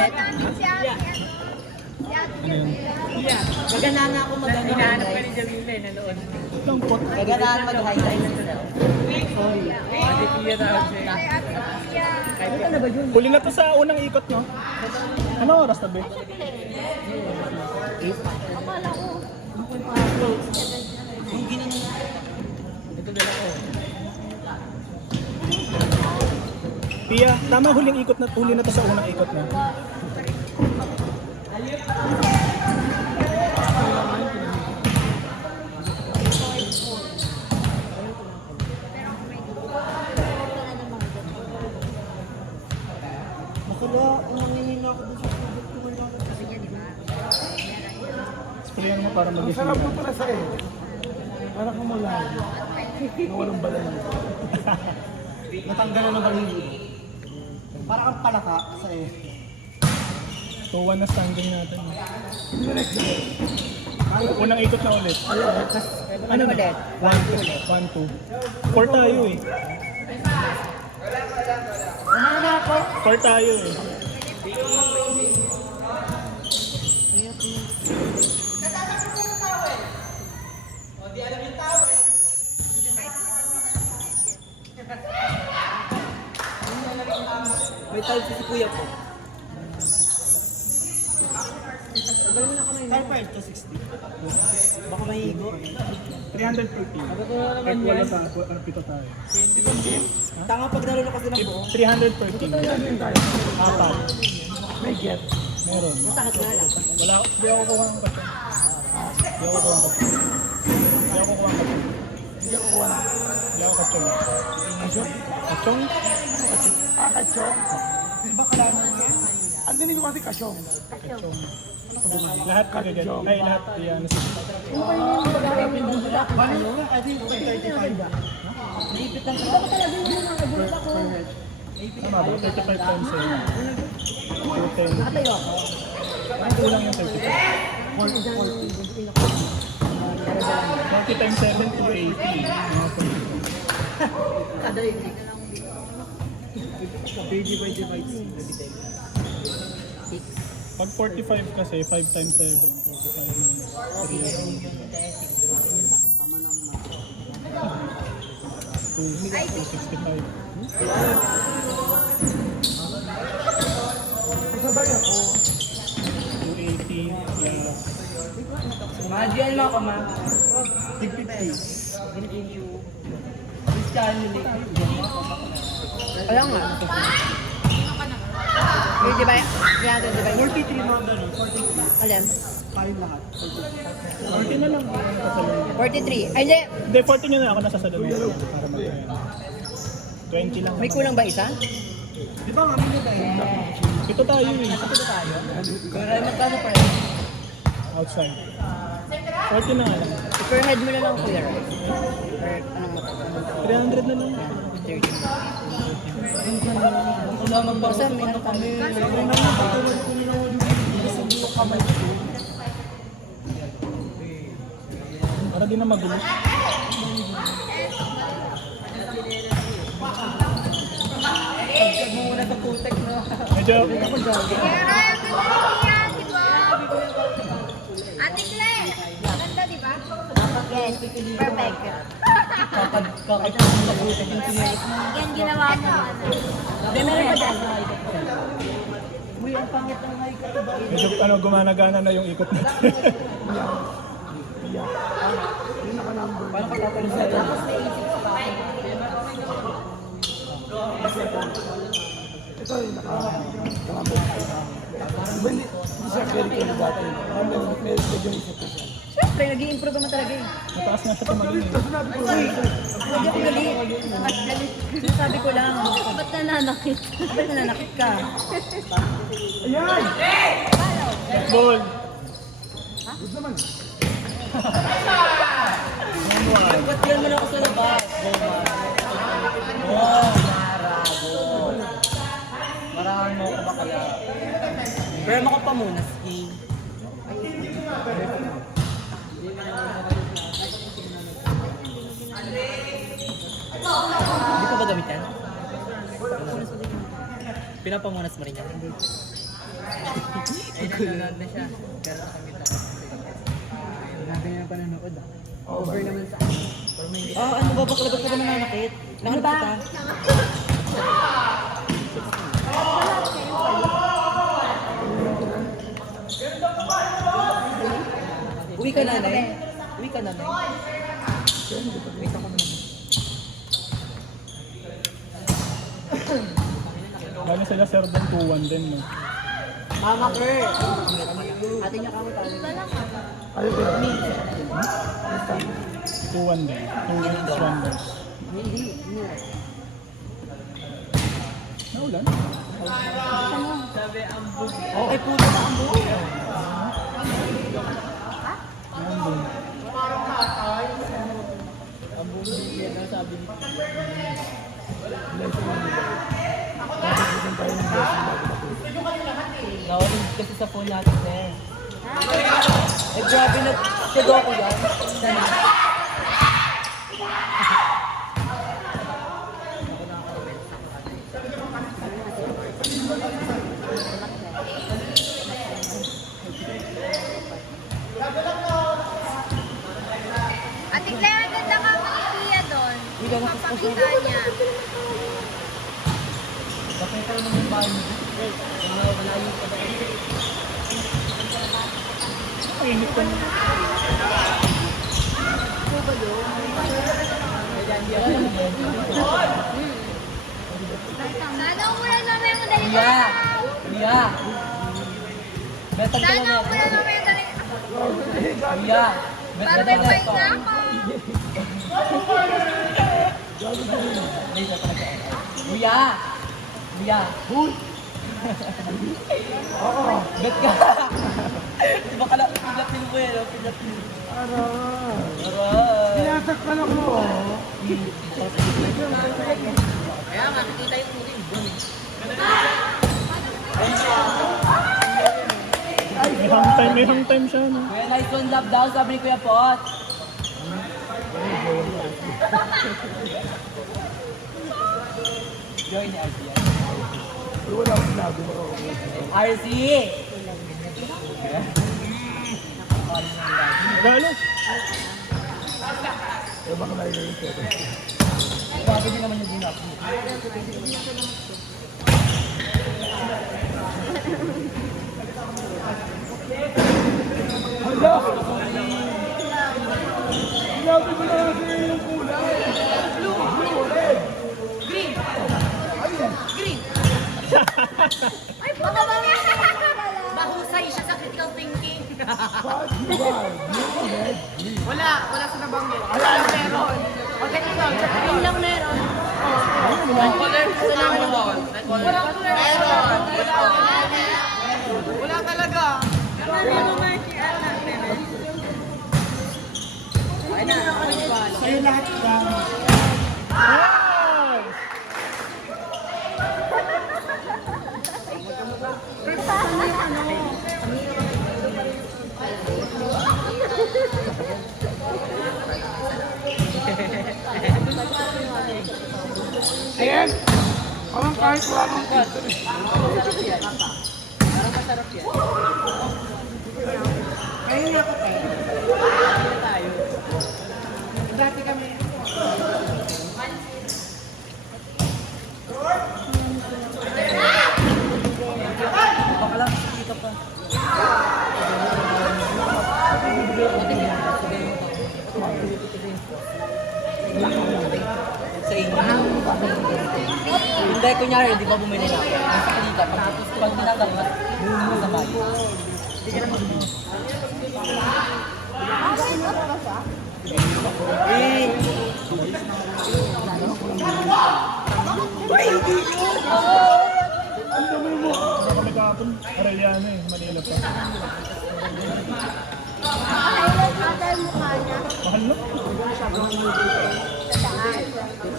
ulit. Maganahan ako mag-ano. Hinahanap ka ni Jamila eh, nanood. Maganahan mag-highlight. Sorry. Ate Tia tawag siya. Ano na ba yun? Huli na to sa unang ikot, no? Ano oras na ba? Akala ko. Yung ginini. Ito dala ko. Pia, tama huli na to sa unang ikot, no? Makula, nangingin ako doon sa product ko ngayon. Sprayan mo para mag-isip. Sarap mo pala sa eh. Parang kumulabi. Na walang bala lang. Natanggalan ng balingin. Parang kang palaka sa eh. 2-1 na standing natin. Unang ikot na ulit. Ano ulit? 1-2. 4 tayo eh. Ano na ako? 4 tayo eh. May tawag si kuya ko. Kaya pa ito 60. Baka mahigo. 350. Kahit wala sa pito tayo. Tanga pag nalala kasi ng buo. 300 per team. Apat. May get. Meron. Masakit nga lang. Wala, di ako kuha ng kape. Di ako kuha ng kape. Di ako kuha ng kape. Hindi ako wala. Di ako kachong. Kachong? Kachong? Kachong? Di ba kalaman niya? Ang dinig ko kasi kachong. Kachong. Lahat kagagad. Ay, lahat. Yan. Bali mo nga, I think 35. Naipit lang talaga talaga yung mga nagulat ako. Tama ba? 35 times 7. 210. Nakatayo ako. Bakit kulang yung 35? 40 times 7 to 80. Kada yun. Baby by device. Pag 45 kasi, 5 times 7. 45 minus 3. 265. Sabay ako. 280 plus Madiyan mo ako, ma. Tig 50. Kaya nga. May di ba? Yan, di ba? 43 mga ganun. 43. Alam. Parin lahat. 40 na lang. 43. Ay, hindi. Hindi, 40 nyo na ako nasa salon. Para mag 20 lang. May kulang ba isa? Di ba kami na tayo? Ito tayo eh. Kaya magkano pa rin? Outside. 40 na nga lang. Per head mo na lang, Kuya Roy. Or anong mata? 300 na lang. 30. Wala magbasa, may ano kami. Para di na magulo. Muna sa putek, no? Medyo, Ate Claire, maganda di ba? Yes, perfect. Kakad sa putek yung pinilis mo. Yan ginawa mo. Hindi, meron pa dyan. Uy, ang pangit ng mic. medyo ano, gumana-gana na yung ikot natin. Parang katatalong sa tapos may isip pa. Ito yung nakakamabot. Hindi siya carry ko na dati. May medyo isa po siya. Siyempre, nag-i-improve naman talaga eh. Mataas nga siya tumaling. Sinabi ko Uy, hindi ako galit. Sabi ko lang. Ba't nananakit? Ba't nananakit ka? ayan! Ball! Good naman. Ba't yan mo na ako sa labas? Oh, Mara. Marahan mo ako bakala. Pero ako pa muna, sige. Hindi ko ba gamit yan? Pinapamunas mo rin yan? nanonood na siya. Pero nakamit ako. Grabe nga pa nanood ah. Over naman sa akin. Pero may hindi. Ah, ano ba? Bakit ka ba nananakit? Nakano kita? Uwi ka nanay? Uwi ka nanay? Wait ako naman. Bali sila sir doon 2-1 din, no? Mama Kerr! Ate niya kamo tayo. Ano ba? 2-1 din. 2 wins, 1 loss. Hindi. Naulan? Sabi, ang bugi. Okay, puto na ang buo. Nandun. Ang bugi. Yan ang sabi ni Nawalin kasi sa phone natin eh. Eh grabe nag-shadow ako yan. Ate Claire, ang ganda ka ni Tia doon. Hindi ka Papakita niya. Bakit ka naman yung bahay mo? Wala yung Mainit ka na. Sana umulan namin yung dali Iya! Iya! Betag ka Sana na umulan namin yung dali Iya! Para Betag may ka pahinga na ako. Kuya! Kuya! Huy! Bet ka! Diba ka lang, pilatin mo yan, pilatin. Aray! Sinasaktan ako. Kaya makikita yung bugi. May hang time siya, no? Kuya, nice one love daw, sabi ni Kuya Pot. Joy ni RC yan. Wala akong sinabi mo. RC! Galo! Eh, baka na yung pwede. Bago din naman yung ginap. Hala! Sinabi mo na kasi yung kulay. Ay, baka mamaya. Mahusay siya sa critical thinking. Bakit ba? Wala sa nabanggit. Ayun lang meron. Wala talaga. Sa'yo lahat yan. Nice! Ayan! Parang kahit wala nang Parang masarap yan. Kaya nga ako eh. Tayo. Dati kami. Baka lang, dito pa. Sa inyo. Hindi, kunyari, di ba bumili na ako? Nasa kanita, pag tinatanggal, sa bayo. Hindi ka naman. Eh! Ano kami kahapon? Arellano eh, Manila pa. Highlight ata yung mukha niya. Mahal na.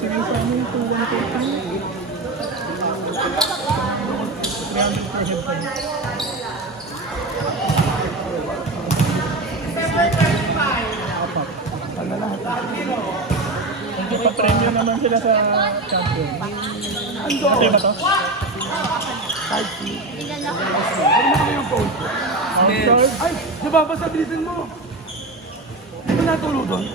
Sige sa ano yung 2-1-2-2. 300 per head pa yun. Apat. Nagpa-premium naman sila sa champion. Ano ba to? Ilan ako? Ano yung phone ko? Ay! Nababasa bilisan mo! Di ba natulog doon?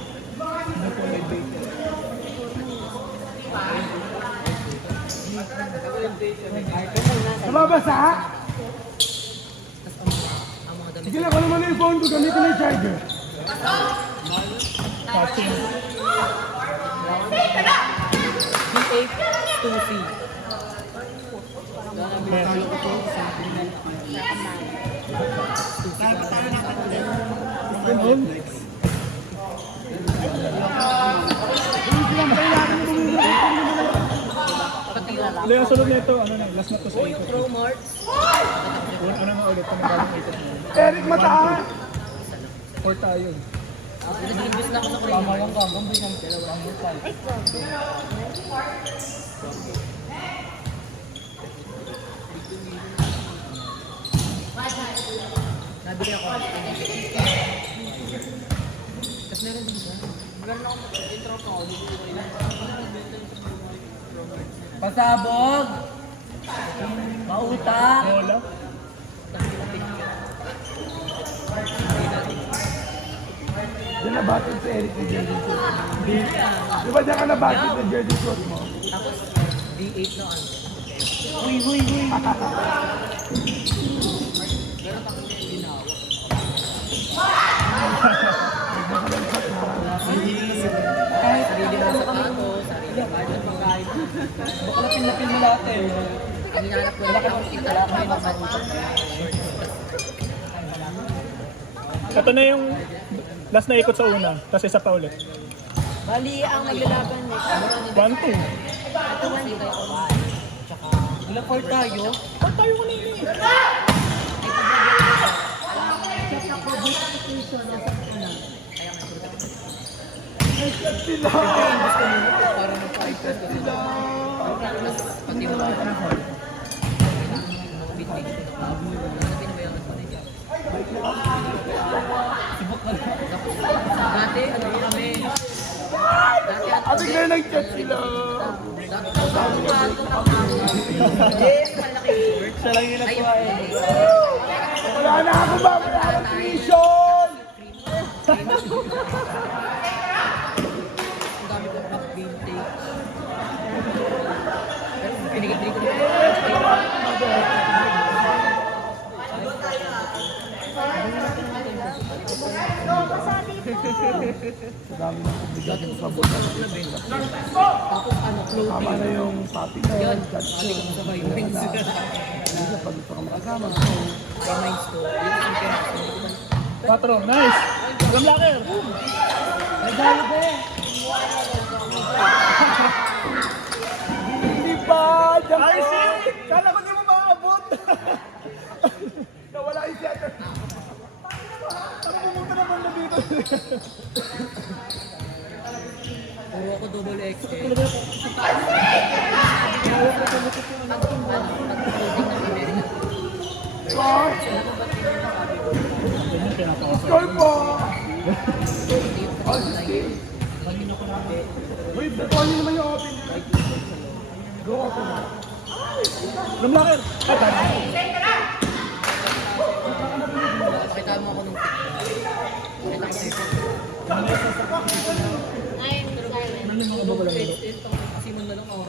Nababasa? Sige lang, ano man yung phone ko, gamitin na yung charger. Catching. D8 to C. Ganun. Hindi, ang sunod nito, ano na, last na to sa ikot. Pro Mart. Ano nga ulit, kung magaling ikot mo. Eric, mataas! 4 tayo. Nag-invest na ako sa Tama lang ka. Bumbi ng dalawa ang bukal. Nabili ako. Tapos meron din siya. Meron ako intro ko. Pasabog! Mautang! Mola. Diyan nabatid si Eric ni Jersey Short. Di ba diyan ka nabatid ni Jersey Short mo? Tapos, D8 na ano. Huy, huy, huy! Kahit sarili mo sapato, sarili mo budget pagkain. Baka lapin-lapin mo lahat eh. Ang hinahanap ko lang ako, wala ko yung masabutan. Ito na yung last na ikot sa una, tapos isa pa ulit. Bali, ang naglalaban eh. 1-2. Ito man dito. Ilang part tayo? Tayo ko na yun eh. Para magpa-express ko sila. Pati mo ba? Dati, ano kami? Dati, At bigla nag-chat sila. siya lang yung nagkuha eh. Wala na ako ba? Wala akong tuition! Ang dami kong back vintage. Pinigil ko Sa dami ng obligasyon sa buta. Tapos ano, Tama clothing. na yung papi na Yun, yun. Catch sabi ko sa may Wala rings. na. Hindi na pag gusto ka makasama. May mind ko. Yun ang pinaka. 4, nice! Ram locker! Nagdalo ba eh? Hindi pa! Diyan Ay, ko! shit! Kala ko di mo maabot! Nawala yung shutter. Parang pumunta naman na dito. Puro ako double XL. Ganyan pinapakasal. Score po! Wait, nakuha niyo naman yung open. Go open. Ram locker! Ay, tama. Pakita mo ako nung pakita ko sa'yo. Simon na lang ako.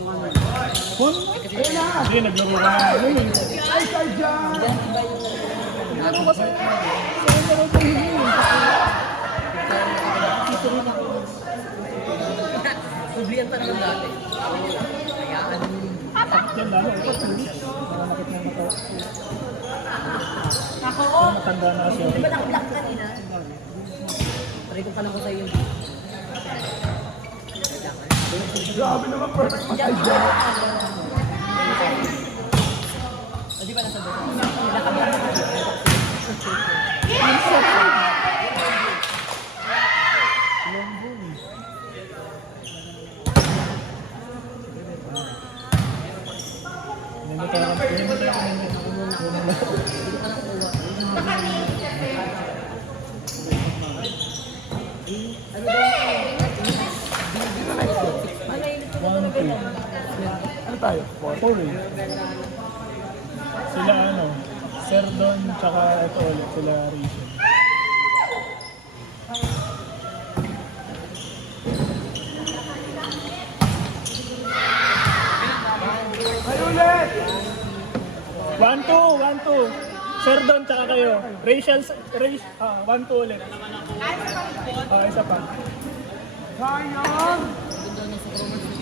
Kun? Hindi, naglaro ka na. Ay, Sarja! Sublian pa naman dati. Hayaan mo. Yan lalo. Nanakit na mata. Matanda na siya. Di ba naka-block kanina? Try ko pa lang ko sa'yo yung Grabe naman, perfect massage dyan. di ba nasa doon? Ano tayo? 4 eh. Sila ano, Serdon tsaka ito ulit, sila Rachel. 1-2. Sir Don, tsaka kayo. Rachel, 1-2 ulit. Isa pa. Sayang! Ganda niya sa Romans.